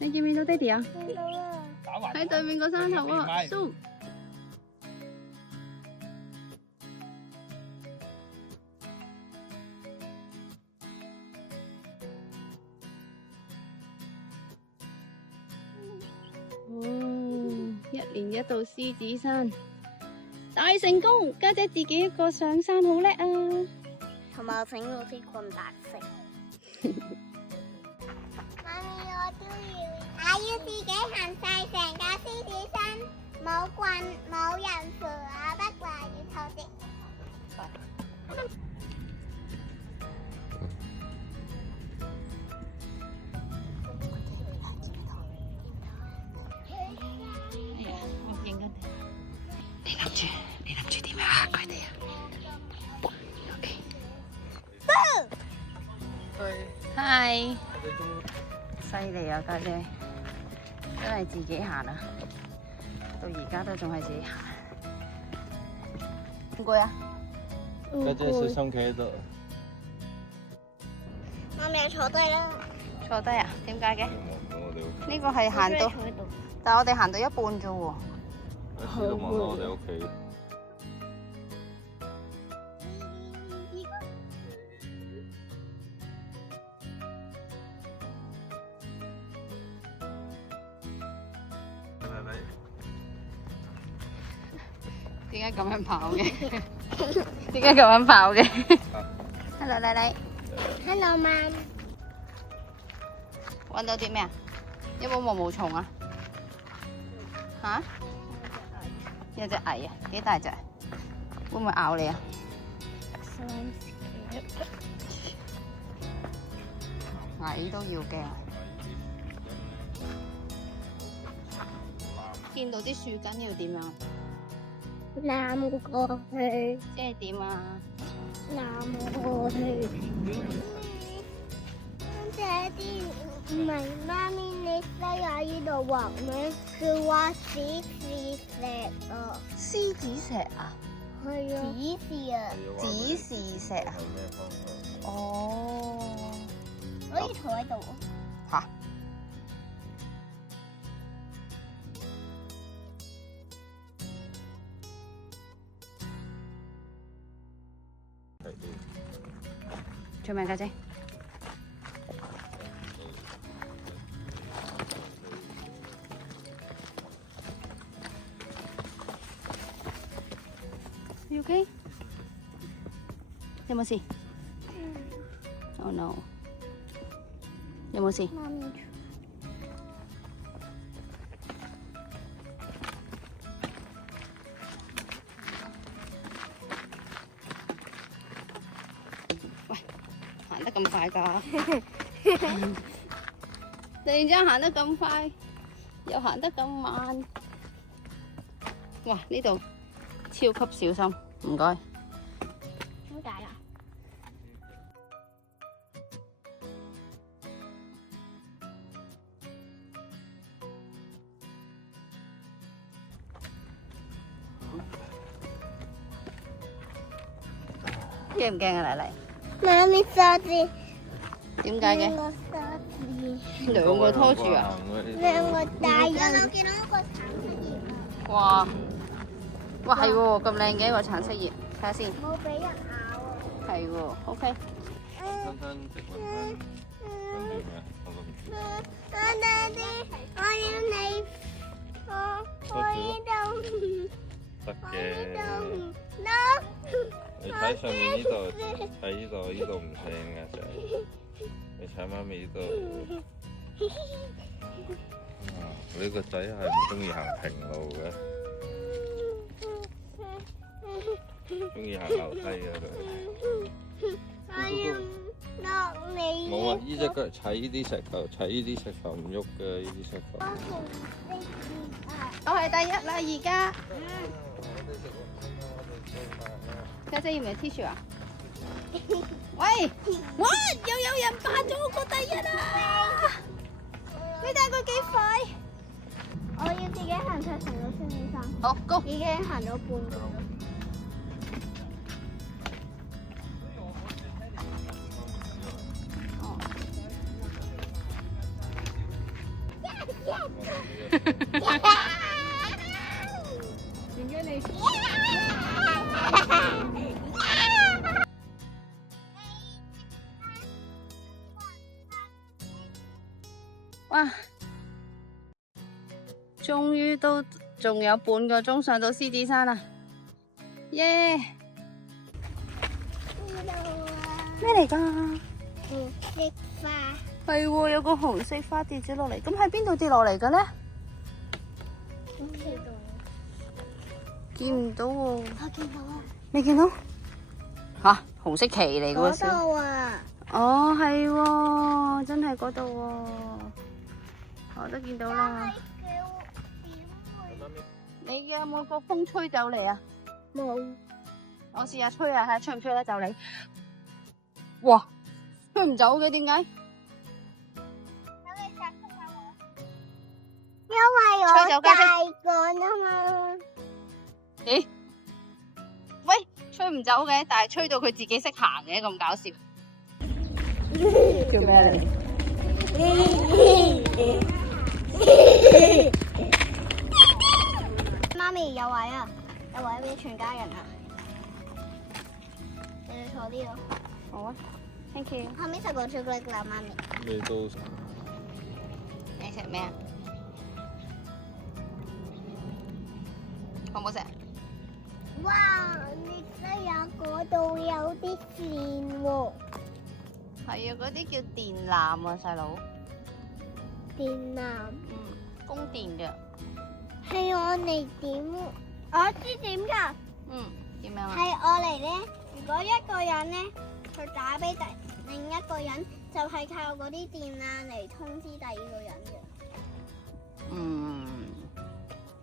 你見唔見到爹哋啊？見到啦，喺對面個山頭啊，zoom。哦，一年一度獅子山大成功，家姐自己一個上山好叻啊！同埋我整到啲棍白色。媽咪，我都要，我要自己行晒成個獅子山，冇棍冇人扶我，不過要拖啲。哎呀，我影緊你諗住點樣嚇佢哋啊 ？OK。Hi。犀利啊，家姐，真係自己行啊！到而家都仲係自己行。唔攰啊？家姐小心企喺度。媽咪坐低啦。坐低啊？點解嘅？望唔到我哋屋企。呢個係行到，但係我哋行到一半啫喎。一時都望到我哋屋企。點解咁樣跑嘅？點解咁樣跑嘅？Hello，麗麗。Hello，媽。搵到啲咩啊？有冇毛毛蟲啊？吓？有隻蟻啊？幾大隻？會唔會咬你啊？蟻都要驚。見到啲樹根要點樣？攬過去，即係點啊？攬過去。爹哋，唔係媽咪，你西喺呢度畫咩？佢畫獅子石啊。獅子石啊？係啊。指示啊。指示石啊？有咩方向？哦。可以坐喺度。吓？做咩，家姐？You okay？有冇事？Oh no！有冇事？媽咪。行得咁快㗎？突然之間行得咁快，又行得咁慢。哇！呢度超級小心，唔該。點解啊？驚唔驚啊，麗麗？媽咪沙子。點解嘅？兩個拖住啊！兩個大人。我見到一個橙色葉。哇！哇係喎，咁靚嘅一個橙色葉，睇下先。冇俾人咬啊！係喎，OK。分分直分分，跟住咩？我都唔知。爹哋，我要你，我呢度，得我嘅。呢度，你睇上面呢度，睇呢度，呢度唔正嘅就係。你睇媽咪呢度。你個仔係唔中意行平路嘅，中意行樓梯嘅佢。我要落你。冇啊！呢隻腳踩呢啲石頭，踩呢啲石頭唔喐嘅，呢啲石頭。我係第一啦，而家。家姐要唔要 tissue 啊？喂，哇！又有人霸咗我個第一啦！你睇佢幾快？我要自己行晒成個獅子山。好，Go！已經行咗半個啦。哦。點解你？哇！終於都仲有半個鐘上到獅子山啦，耶！咩嚟㗎？紅色花。係喎，有個紅色花跌咗落嚟，咁喺邊度跌落嚟嘅咧？見唔到喎。我見到啊。未見到？吓，紅色旗嚟嘅喎。嗰度啊。哦，係喎，真係嗰度喎，我都見到啦。你有冇個風吹走嚟啊？冇。我試下吹啊，睇下吹唔吹得走你。哇，吹唔走嘅，點解？因為我大個啊嘛。咦？喂，吹唔走嘅，但係吹到佢自己識行嘅，咁搞笑。叫咩嚟？媽咪有位啊，有位俾全家人啊。你哋坐呢度。好啊 ，thank you。後面食個朱古力啦，媽咪。你都你食咩啊？好唔好食？哇！你睇下嗰度有啲線喎。係啊，嗰啲叫電纜啊，細佬。電纜。供電嘅。係我嚟點？我知點㗎。點樣啊？係我嚟咧。如果一個人咧，佢打俾另一個人，就係靠嗰啲電纜嚟通知第二個人嘅。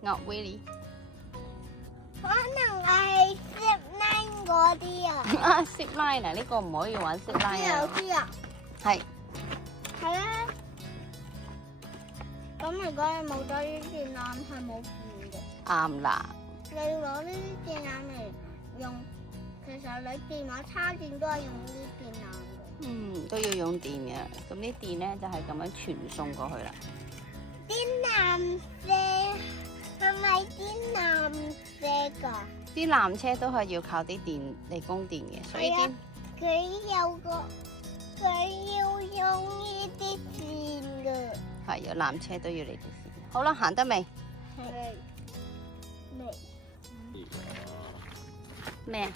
Not really。可能係 zip line 嗰啲啊。啊，zip line 啊，呢個唔可以玩 zip line 啊。知啊。係。係啦。咁如果你冇咗啲電纜，係冇電嘅。啱啦。你攞呢啲電纜嚟用，其實你電話叉電都係用呢啲電纜嘅。都要用電嘅，咁啲電咧就係咁樣傳送過去啦。電纜車係咪電纜車㗎？啲纜車都係要靠啲電嚟供電嘅，所以啲佢要用呢啲線㗎。係有纜車都要嚟啲線。好啦，行得未？未。咩啊？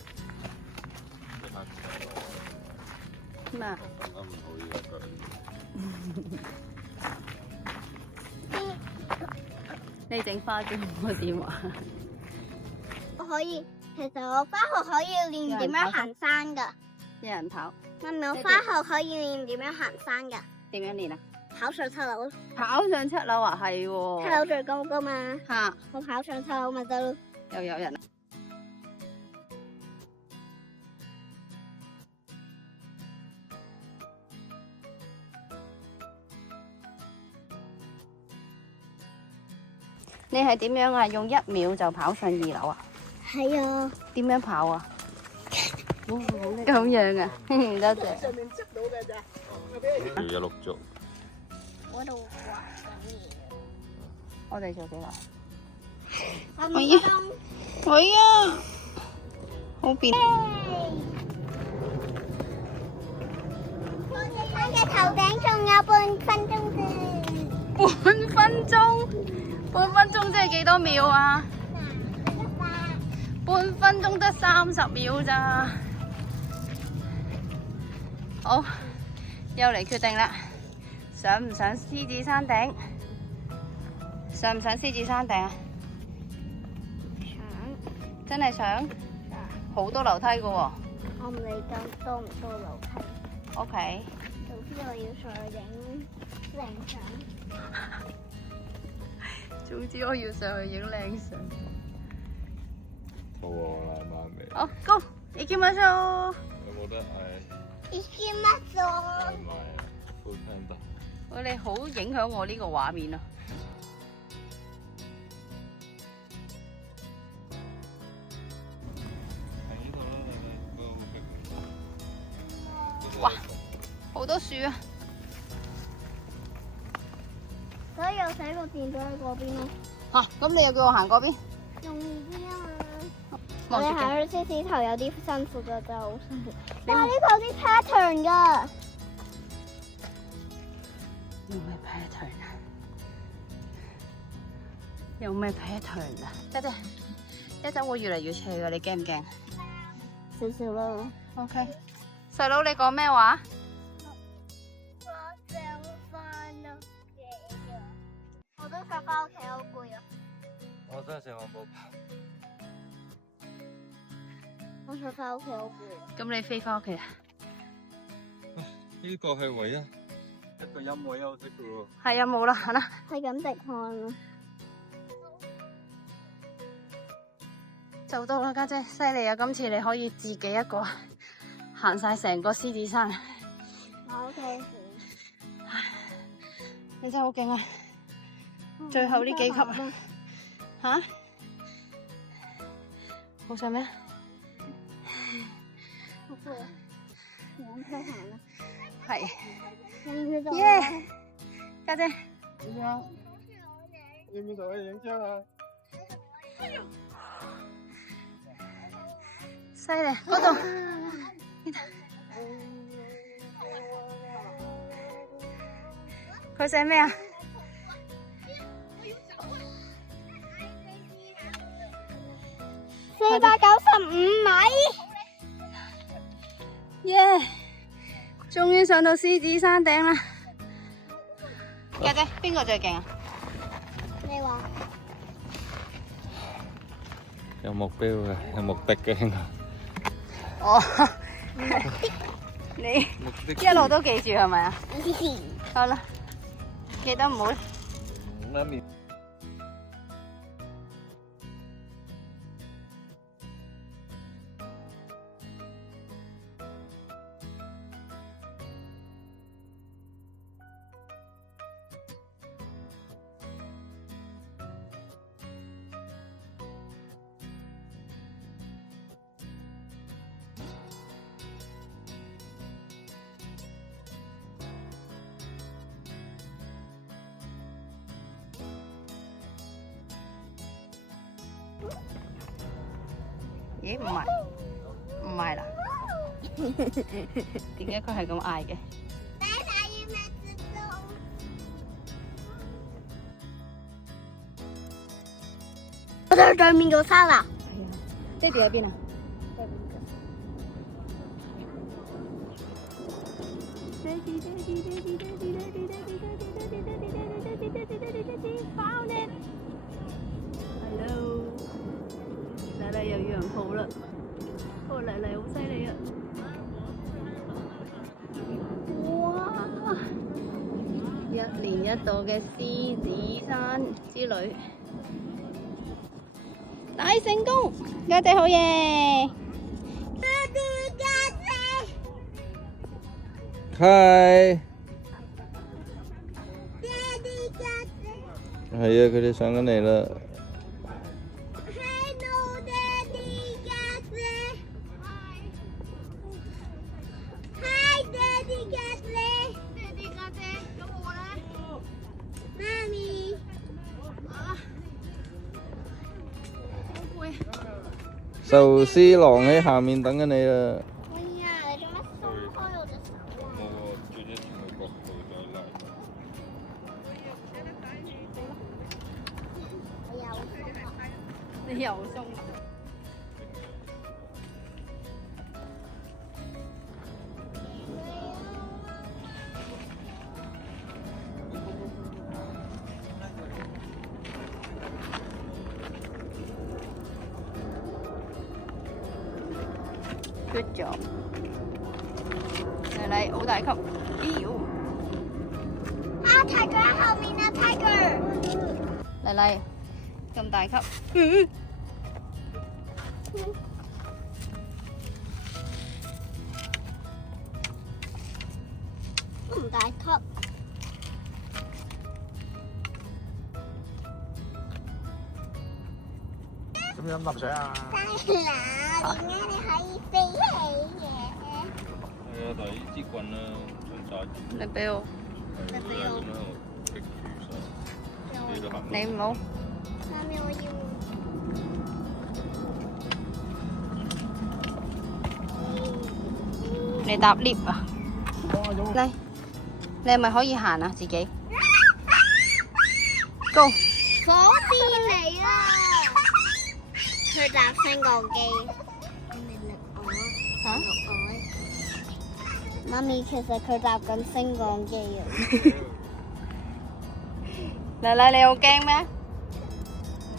咩啊？都唔好呢個。你整花咗我電話？其實我返學可以練點樣行山㗎。有人跑。媽咪，我返學可以練點樣行山㗎。點樣練啊？跑上七樓。跑上七樓啊？係喎。七樓最高㗎嘛。嚇！我跑上七樓咪得咯。又有人啊！你係點樣啊？用1秒就跑上2樓啊？係啊。點樣跑啊？咁樣啊？多謝。上面執到嘅咋？而家陸續。嗰度畫緊嘢。我哋做幾耐？我呀！好變。山嘅頭頂仲有半分鐘啫。半分鐘即係幾多秒啊？半分鐘得30秒咋？好，又嚟決定啦，上唔上獅子山頂？上唔上獅子山頂啊？真係上？好多樓梯㗎喎。我唔理咁多唔多樓梯。OK。總之我要上去影靚相。總之我要上去影靚相。肚餓啦，媽咪。好 ，Go！行きましょう。有冇得嗌？行きましょ外う。賣啊？Food Panda。我哋好影響我呢個畫面啊！喺呢度啦，哇，好多樹啊！所以有寫個電咗喺嗰邊咯。嚇，咁你又叫我行嗰邊？容易啲啊嘛。我望住鏡。哋行去獅子頭有啲辛苦㗎，真係好辛苦。哇！呢度有啲 pattern 㗎。有咩 pattern 啊？有咩 pattern 啊？家姐，一陣會越嚟越斜㗎，你驚唔驚？少少啦。OK，細佬你講咩話？我想翻屋企啊！我都想翻屋企，好攰啊！我真係成個冇跑。我想翻屋企，好攰。咁你飛翻屋企啊？呢個係唯一一個音樂休息嘅喎。係啊，冇啦，行啦。係咁滴汗啊！就到啦，家姐，犀利啊！今次你可以自己一個行晒成個獅子山，我 OK。你真係好勁啊！最後呢幾級吓？好想咩？好攰啊！兩車行啦。係。耶！家姐，影相，要唔要同你影張啊？犀利，嗰度。佢寫咩啊？495米。耶！終於上到獅子山頂啦！家姐，邊個最勁啊？你話？有目標嘅，有目的嘅應該。哦，你一路都記住係咪啊？好啦，記得唔好。媽咪。咦，唔係，唔係啦。點解佢係咁嗌嘅？我哋去對面個山啦。爹哋喺邊啊？Hello，奶奶有羊抱啦，個奶奶好犀利啊！哇！一年一度嘅獅子山之旅大成功，家姐好嘢！開。係啊，佢哋上緊嚟啦。壽司郎喺下面等緊你啦。哎呀，你做乜鬆開我隻手啊？我最一條角度再拉。我有鬆啊！你又鬆啊！Good job！ 嚟嚟，好大級，咦呦！啊，Tiger喺後面啊，Tiger！嚟嚟，咁大級，唔大級。咁飲啖水啊！大佬，點解你可以飛起嘅？係啊，但係呢支棍咧，想揸住。你俾我。係咁樣逼住晒。你唔好。媽咪，我要。你搭 lift 啊？嚟，你係咪可以行啊？自己 ，Go！火箭嚟啦！佢搭升降機。嚇？媽咪，其實佢搭緊升降機啊！奶奶，你好驚咩？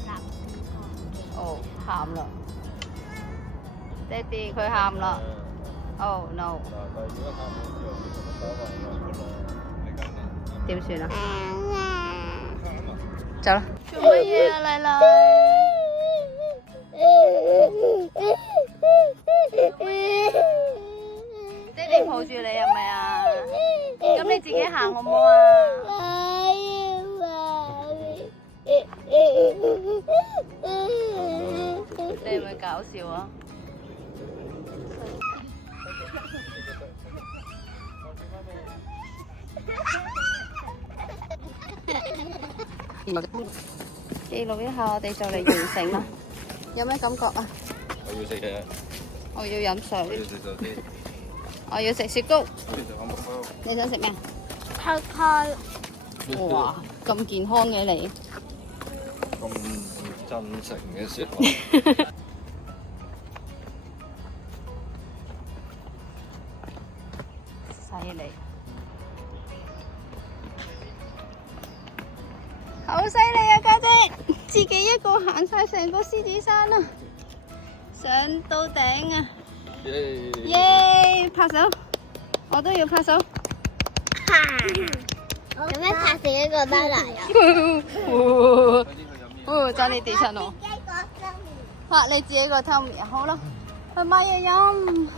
搭升降機。哦，喊啦！爹哋佢喊啦！Oh no！點算啊？走啦！做乜嘢啊，奶奶？爹哋抱住你係咪啊？咁你自己行好唔好啊？你係咪搞笑啊？記錄一下，我哋就嚟完成啦。有咩感覺啊？我要食嘢，我要飲我水，要食壽司，我要食雪糕。我要食漢堡包。你想食咩？開開。哇，咁健康嘅你。咁真誠嘅説話。犀利，好犀利啊！家姐，自己一個行晒成個獅子山啊，上到頂啊！耶！拍手，我都要拍手。有咩拍成一個得嚟啊？爭啲跌親我。拍你自己個 Tommy 好啦，去買嘢飲。